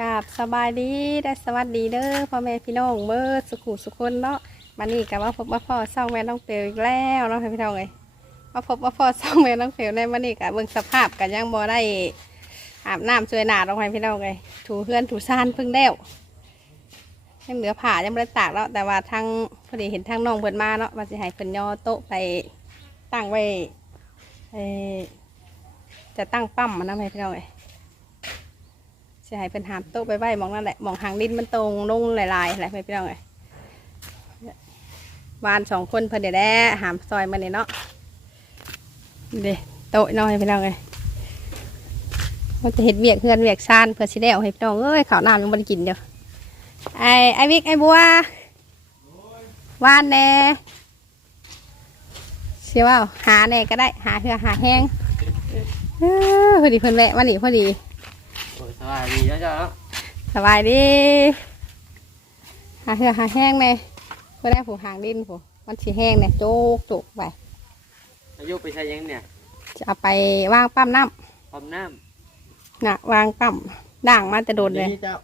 กราบสบายดีได้สวัสดีเด้อพ่อแม่พี่น้องเบิดสุขุสุขคนเนาะมานี่กับว่าพบว่าพ่อซ่องแม่น้องเปียวอีกแล้วเนาะพี่น้องเอ้ยมาพบว่าพ่อซ่องแม่น้องเปียวในมานี่กับเบิ่งสภาพกันยังบ่ได้อาบน้ำช่วยหนาลงไปพี่น้องเอ้ยถูเพื่อนถูซานเพิ่งแล้วยังเหลือผ้ายังไม่ได้ตากแล้วแต่ว่าทางพอดีเห็นทางน้องเพิ่นมาเนาะว่าสิให้เพิ่นย่อโต๊ะไปตั้งไว้จะตั้งปั๊มมันะพี่น้องเอ้ย สิให้เป็นหามโต๊ะไปไว้มองนั่นแหละมองหางดินมันตรงลงหลายๆอะไรไปพี่น้องเลยวานสองคนเพิ่นเดี๋ยวแด้หามซอยมาเนี่ยเนาะเด้โต๊ะน้อยพี่น้องเลยว่าจะเห็ดเวียกเพื่อนเวียกชานเพื่อสิได้เอาให้พี่น้องเอ้ยข้าวน้ำยังไม่ได้กินเดียวไอ้ไอ้วิกไอ้บัววานแน่เชื่อว่าหาแน่ก็ได้หาเพื่อหาแห้งเออพอดีเพิ่นแวะมาหนิพอดี สบายดีเจ้าเจ้าเนาะสบายดีหาเหือหาแห้งเลยเพื่อได้ผูหางดินผูมันสีแห้งเนี่ยโจกโจกไปอายุไปใช้ยังเนี่ยจะเอาไปวางปั๊มน้พร้อมน้ำนะวางปั๊มด่างมาจะโดนเลย เจ้า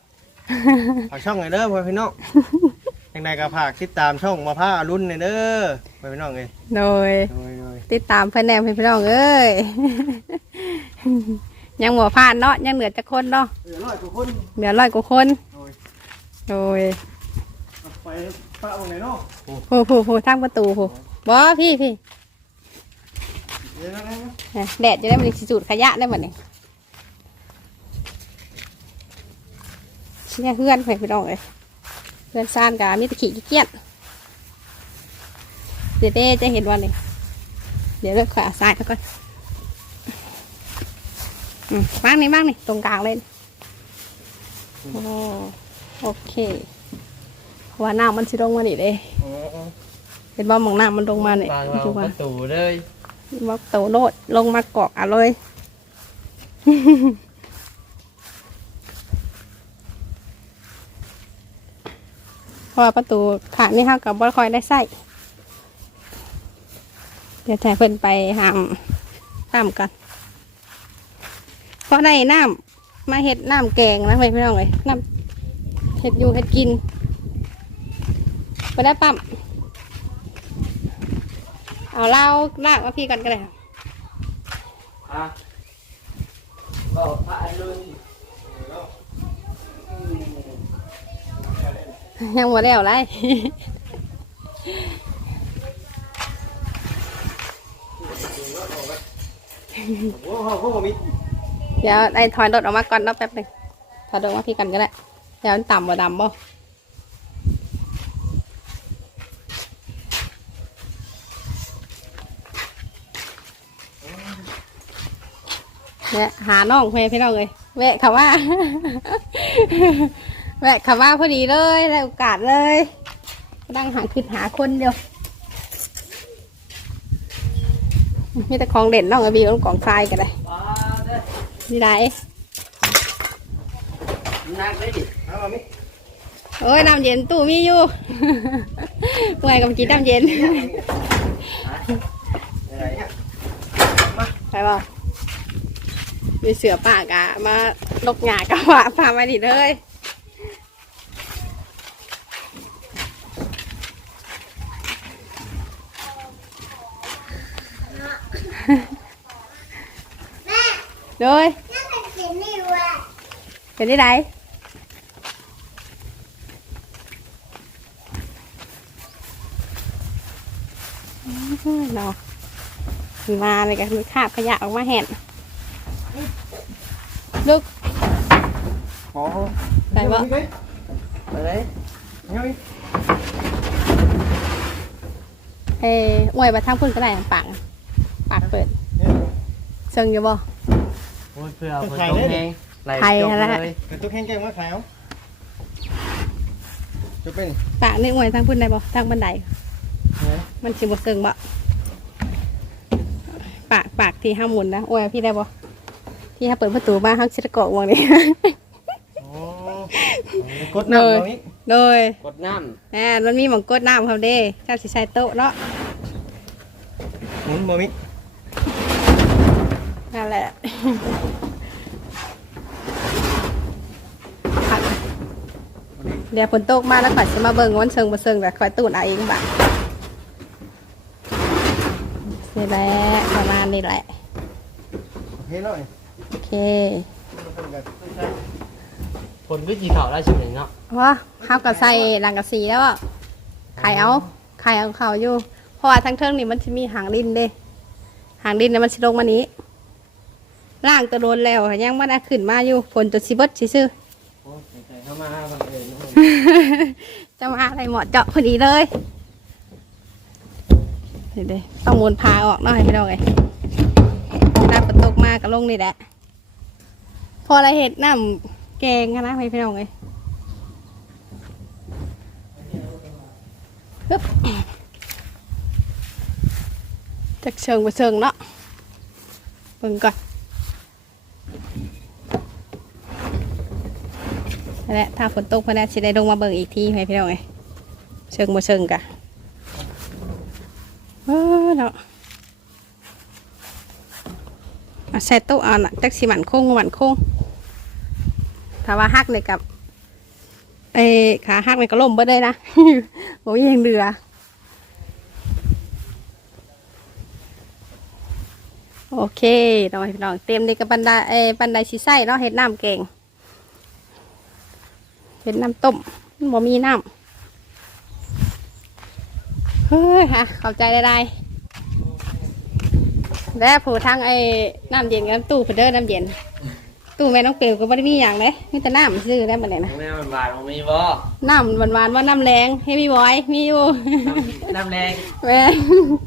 ฝากช่องหน่อยเด้อพ่อพี่น้องยังไงก็ฝากติดตามช่องมาผ้ารุ่นหน่อยเด้อพ่อพี่น้องเลยโดย โดยโดย ติดตามเพื่อนแนมพี่น้องเอ้ย ยังหัวผ่านเนาะยังเหลือจะคนเนาะเออร้อยกว่าคนเหลือร้อยกว่าคนโดยโดยเอาไปป้าเอาไหนเนาะผู้ผู้ผู้ทางประตูผู้บอพี่พี่เดี๋ยวนะนะเนี่ยแดดจะได้มันสิจูดขยะได้หมดเนี่ยชิ้นเพื่อนไปพี่น้องเลยเพื่อนซ่านกับมิตรขี่ขี้เกียจเดี๋ยวเด้จะเห็นวันนี้เดี๋ยวเลือกขวาซ้ายแล้วก็อื มบ้างนี่บ้างนี่ตรงกลางเลย โอ้โอเคเพราะว่าน้ำมันสิลงมานี่เด้อ๋ออ๋อเห็นว่าหมองน้ำมันลงมาเนี่ยำบางดูเราว่าประตูเลยบอกโตโลดลงมาเกาะอะเลยเพราะว่าประตูขางนี่ห้ากับบอลคอยได้ใส่เดี๋ยวแทเพิ่นไปหามน้ำกัน เพราะในน้ำมาเห็ดน้ำแกงนะเว้ยพี่น้องเลยน้ำเห็ดอยู่เห็ดกินไปได้ปั๊มเอาเหล้าลากมาพี่กันก็ได้ค่ะอะบอกพระลุนยังหมดแล้วไรโอ้โหโอ้โหมิ เดี๋ยวไอ้ถอยรถออกมาก่อนรอบแป๊บหนึงถอยรถมาพี่กันก็ได้เดี๋ยวต่ำบ่ดำบ่เนี่ยหาน้องเพื่อพี่น้องเลยแวะขาว่า แวะขาว่าพอดีเลยได้โอกาสเลยดังหาคือหาคนเดียวมีแต่ของเด่นน้องกระบีกับของทรายกันเลยป้าเด้ นี่ไรนักได้ดิเอามามิโอ้ยน้ำเย็นตู้มีอยู่เมื่อยกับกินน้ำเย็นอะไรเนี่ยไปบ่มีเสือป่ากะมาลกหยากะว่าพามาดิเลย โดยเป็นที่ไหนเนาะมาเลยกันมีคราบขยะออกมาแห่นลูกอ๋อไปบ่ไปเลยเฮ้ยเอ้ยอวยมาทางพุ่นก็ได้ปากอะปากเปิดเซิงอยู่บ่ โอ้ยเพื่อเอาคนตรงแหงไหลไทยจบนั่นแหละเลยกระตุกแห้งแกงมะขาวจะเป็นปากนี่อวยทางพุ่นได้บ่ทางบันไดเฮ้ยมันสิบ่เซิงบ่ปากปากที่ห้าหมุนนะอวยพี่ได้บ่ที่ถ้าเปิดประตูมาห้างชิดเกาะวงนี้โอ้กดน้ำตรงนี้โดยกดน้แหมมันมีหมองกดน้ำเขาเด้เจ้าสิใช้โต๊ะเนาะหมุนบ่มิ นั่นแหละไผเดี๋ยวฝนตกมาแล้วข่อยจะมาเบิ่งวันเชิงบ่เชิงแต่ข่อยตูนเอาเองบ่ะนี่แหละประมาณนี้แหละเฮ้ยหน่อยโอเคผลก็จีเข่าได้ใช่ไหมเนาะว่าข้าวกับใส่รังกะสีแล้วอะไข่เอาไข่เอาเขาอยู่ เพราะว่าทั้งเทิงนี่มันจะมีหางดินเด้ หางดินเนี่ยมันสิลงมานี้ ล่างตัวโดนแล้วยังมันได้ขึ้นมาอยู่ฝนตัวสิเบิดซื่อโอ้ยใจเข้ามาบังเอิญเนาะๆ จะมาอะไรเหมาะเจาะพอดีเลยเดี๋ยวๆต้องวนพาออกหน่อยพี่น้องเอ้ยน้ำฝนตกมาก็ลงนี่แหละ พออะไรเห็ดน้ำแกงกันนะพี่น้องเอ้ยฮึบจักเชิงไปเชิงเนาะเบิ่งก่อนนั่น แหละถ้าฝนตกพอแน่สิได้ลงมาเบิ่งอีกทีให้พี่น้องเอ้ยเชิงบ่เชิงกะเออเนาะเอาใส่โต๊ะเอาน่ะจักสิหมันคงหมันคงถ้าว่าหักเลยกับเอขาหักเลยก็ล่มไปได้นะโอ้ยยังเรือโอเคน้องพี่น้องเต็มเลยกับบันไดเออบันไดสีไส้เนาะเห็ดน้ำเก่ง เห็ดน้ำต้มบ่มีน้ำเฮ้ยฮะเข้าใจได้ได้แล้วผู้ทางไอ้น้ำเย็นกับน้ำตู้เพนเดอร์น้ำเย็น ตู้แม่น้องเปลวก็ไม่ได้มีอย่างเลยมีแต่น้ำซื้อได้หมดเลยนะแม่มันบาดมันมีบ่น้ำหวานหวานๆว่าน้ำแรงให้มีบอยมีอยู่น้ำแรงแม่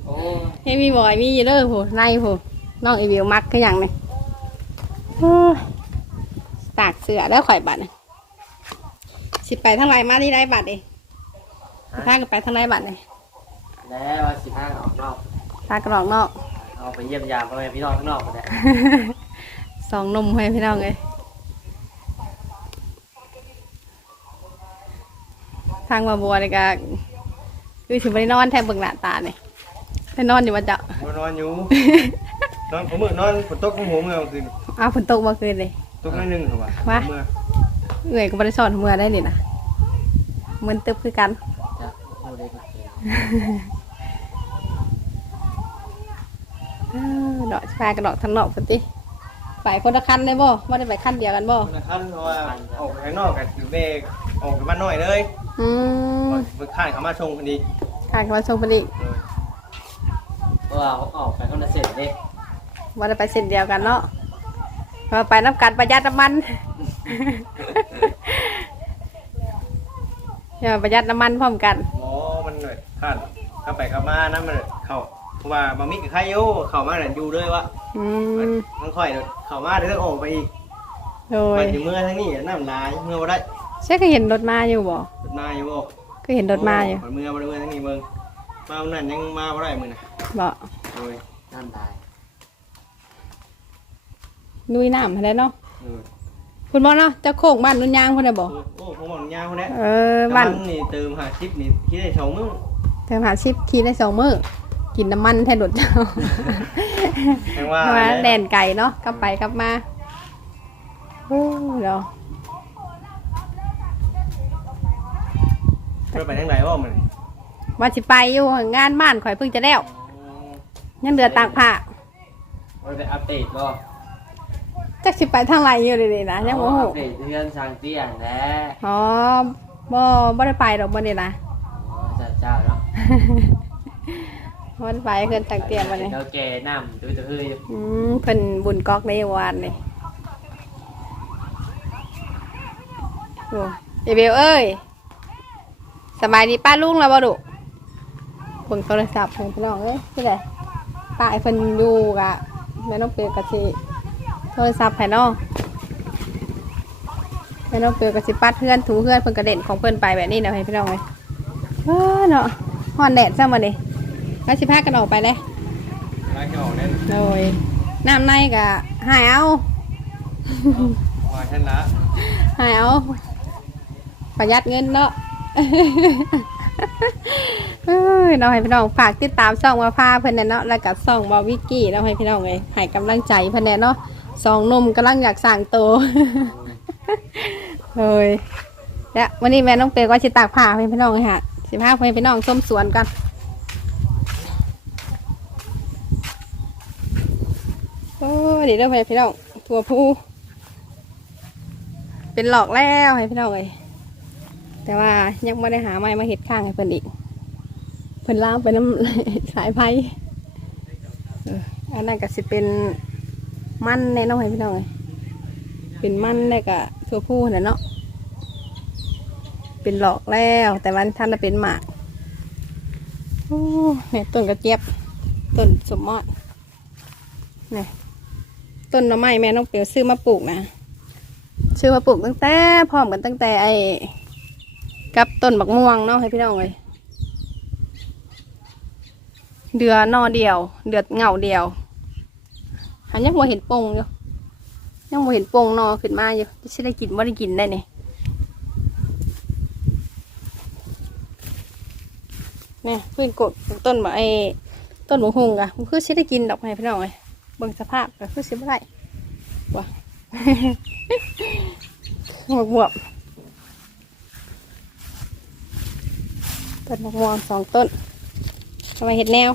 โอ้ให้มีบอยมีอยู่เด้อโหในโหน้องไอวิวมักก็อย่างนี้โอ้ยตากเสือแล้วข่อยบัตรน่ะ สิไปทางไรมาที่ไรบัตรเองพากันไปทางไรบัตรเลยแล้วว่าสิพาออกนอกพากระรอกนอกเอาไปเยี่ยมยามพ่อแม่พี่น้องข้างนอกก็ได้สองหนมให้พี่น้องเลยทางมาบัวเลยก็คือถึงไปนอนแทบเบิ่งหน้าตาเนี่ยไปนอนอยู่วันเจ้าบ่นอนอยู่นอนผมมือนอนฝนตกของผมเมื่อคืนอ้าวฝนตกเมื่อคืนเลยตกนิดนึงเหรอวะวะ เมื่อเอื่อยก็บริสอนเมื่อได้นี่นะมันตึบคือกัน จะโอ้ได้ก็เก่งเออดอกชายกับดอกทางนอกพุ่นติไปคนละคันเลยบ่ไม่ได้ไปคันเดียวกันบ่คนละคันเพราะว่าออกไปข้างนอกกันอยู่เบรกออกไปบ้านน้อยเลยอืมไปข้างเขามาชงพอดีขายกันมาชมพอดีเลยเพราะว่าเขาออกไปคนละเส้นเด้ไม่ได้ไปเส้นเดียวกันเนาะมาไปน้ำกันประหยัดน้ำมัน อย่าประหยัดน้ำมันพร้อมกันหมอมันหน่อยข้านเข้าไปเข้ามานะมันเข้าเพราะว่าบะมิกับใครอยู่เข้ามาเนี่ยอยู่เลยวะอืมมันค่อยเข้ามาเดี๋ยวออกไปอีกโดไปยถึงเมื่อทั้งนี้น้ำลายเมื่อบ่ได้ใช่ก็เห็นรถมาอยู่บ่รถมาอยู่บ่ก็เห็นรถมาอยู่เมื่อบ่ได้เมื่อทั้งนี้เบิ่งมาวันนั้นยังมาบ่ได้มื้อน่ะบ่โดยน้ำตายนุ้ยน้ำอะไรเนาะเออ คุณบ่เนาะเจะโค้งบ้านนุ่นยางคนได้บ่โอ้โอ้ผมบอกยาวคนนี้เออบ้านนี่เติมหาชิปนี่คิดได้สองมื้อเธอหาชิปขี่ได้สองมื้อกินน้ำมันแทนรถเจ้าแปลว่ามาแล่นไก่เนาะกลับไปกลับมาโอ้เนาะเพื่อไปทางไหนว่ามันว่าสิไปอยู่งานบ้านข่อยเพิ่งจะแล้วยังเหลือตากผ้าว่าไปอัปเดตบ่ จักสิไปทางไรอยู่เลยๆนะยังโมโหอัปเดตเรื่องทางเตี้ยนแหล้วอ๋อบ่บ่ได้ไปดอกบ่ได้นะอ๋อเจ้าเจ้าเนาะบ่ได้ไปเพิ่นตักเตรียมมาเลยเราแก่น้ำดูแตะเฮ้ยอืมเพิ่นบุญกอกในวานนี่โอ้เอเบลเอ้ยสบายดีป้าลุงแล้วบ่ดุเพิ่งโทรศัพท์ของพี่น้องเอ้ยที่ไหนป้าไอ้เพิ่นอยู่กะแม่น้องเปียกะสิโทรศัพท์ให้น้องแม่น้องเปียกกระสิปัดเพื่อนถูเพื่อนเพิ่นกระเด็นของเพิ่นไปแบบนี้นะให้พี่น้องเอ้ยเออเนาะฮ้อนแดดซะมาดิแล้วสิพากันออกไปเลยไล่ออกนั่นโดยน้ำในกะหายเอาว่าฉันะหายเอาประหยัดเงินเนาะเอ้ยเราให้พี่น้องฝากติดตามช่องมาพาเพื่อนเนาะแล้วก็ช่องบาวิกกี้เราให้พี่น้องเลยให้กำลังใจเพื่อนเนาะ สองนมกำลังอยากสั่งโตเฮ้ยและวันนี้แม่น้องเปย์ก็สิตากผ้าให้พี่น้องเลยค่ะสิบห้าให้พี่น้องส้มสวนกันโอ้ดีเด้อให้พี่น้องตัวผู้เป็นหลอกแล้วให้พี่น้องเลยแต่ว่ายังไม่ได้หาไม้มาเห็ดข้างให้เพิ่นอีกเพิ่นล่ามไปน้ำสายไฟเอออันนั้นก็สิเป็น มันแน่น้องให้พี่น้องเลยเป็นมันแล้วก็ตัวผู้น่ะเนาะเป็นหลอกแล้ว แต่วันท่านจะเป็นหมากโอ้เนี่ยต้นกระเจี๊ยบต้นสมมอดเนี่ยต้นหน่อไม้แม่น้องเปียวซื้อมาปลูกนะซื้อมาปลูกตั้งแต่พร้อมกันตั้งแต่ไอ้กับต้นบักม่วงเนาะให้พี่น้องเลยเดือนอเดียว เดือดเหงาเดียว หันยังบ่เห็นปงอยู่ยังบ่เห็นปงนอขึ้นมาอยู่จะได้กินบ่ได้กินได้เนี่ยเนี่ยพื้นกดต้นบบไอ้ต้นหมูหงอะมันคือสิได้กินดอกไม้พี่น้องเลยเบิ่งสภาพก็คือสิบ่ได้ว่ะบวบบวบต้นมะม่วงสองต้นทำไมเห็ดแนว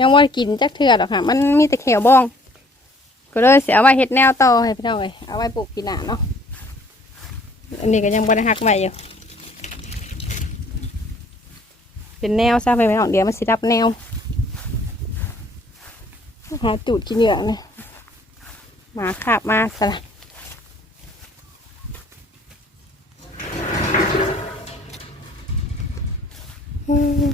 ยังว่ากินจักเถื่อดอกค่ะ มันมีแต่เขียวบอง ก็เลยเสียเอาไว้เห็ดแนวต่อให้พี่น้องเลยเอาไว้ปลูกปีหน้าเนาะ อันนี้ก็ยังบริหักไว้อยู่ เป็นแนวซะไปไม่ออกเดี๋ยวมันสิดับแนว หาจูดกินเหยื่อเลยหมาขาบมาสละอืม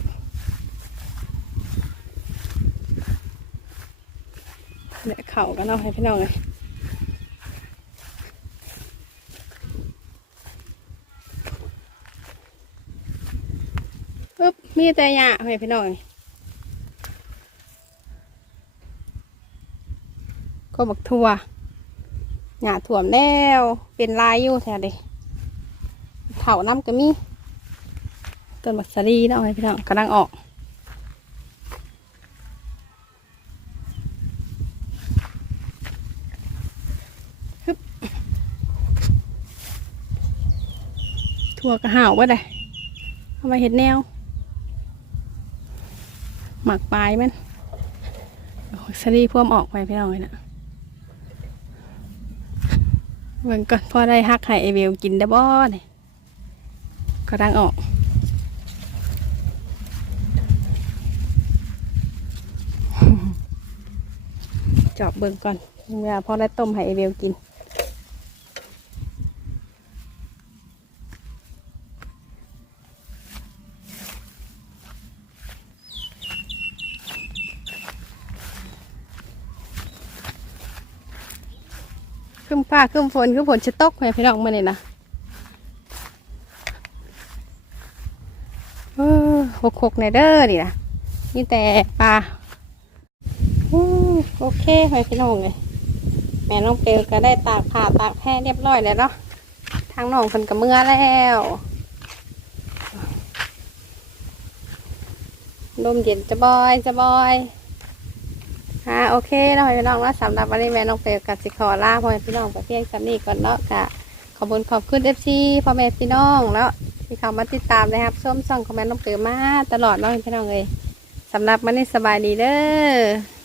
เขากันเอาให้พี่น้องเลยปึ๊บมีแต่หญ้าให้พี่น้องก็บักทั่วหญ้าถ่วมแล้วเป็นลายอยู่แถวเดีเถาน้ำก็มีต้นบักสะรีเนาะให้พี่น้องกำลังออก วกระห่าวว่าได้เอามาเห็ดแนว หมักปลายมันสลีพ่วมออกไปพี่น้องเลยนะเบิ่งก่อนพอได้ฮักให้เอเวลกินได้บ่เนี่ยก็ดังออกจอบเบิ่งก่อนเวลาพอได้ต้มให้เอเวลกิน ขึ้นฟ้าขึ้นฝนขึ้นฝนจะตกไหมพี่น้องมาเนี่ยนะหกหกในเด้อนี่นะนี่แต่ปลาโอเคไหมพี่น้องเลยแม่น้องเปลวก็ได้ตากผ่าตากแพร่เรียบร้อยแล้วเนาะทางน้องคนกับเมื่อแล้วลมเย็นจะบอยจะบอย ค่ะโอเคเราะพี่น้องว่าสำหรับวันนี้แม่น้องเปลกับสิคอลาพ่อแม่พี่น้องกับเพียงสำนีก่อนเนาะค่ะขอบคุณขอบคุณเอฟซีพ่อแม่พี่น้องแล้วที่เข้ามาติดตามนะครับส้มส่องคอมเมนต์น้องเปลมาตลอดเนาะพี่น้องเลยสำหรับวันนี้สบายดีเด้อ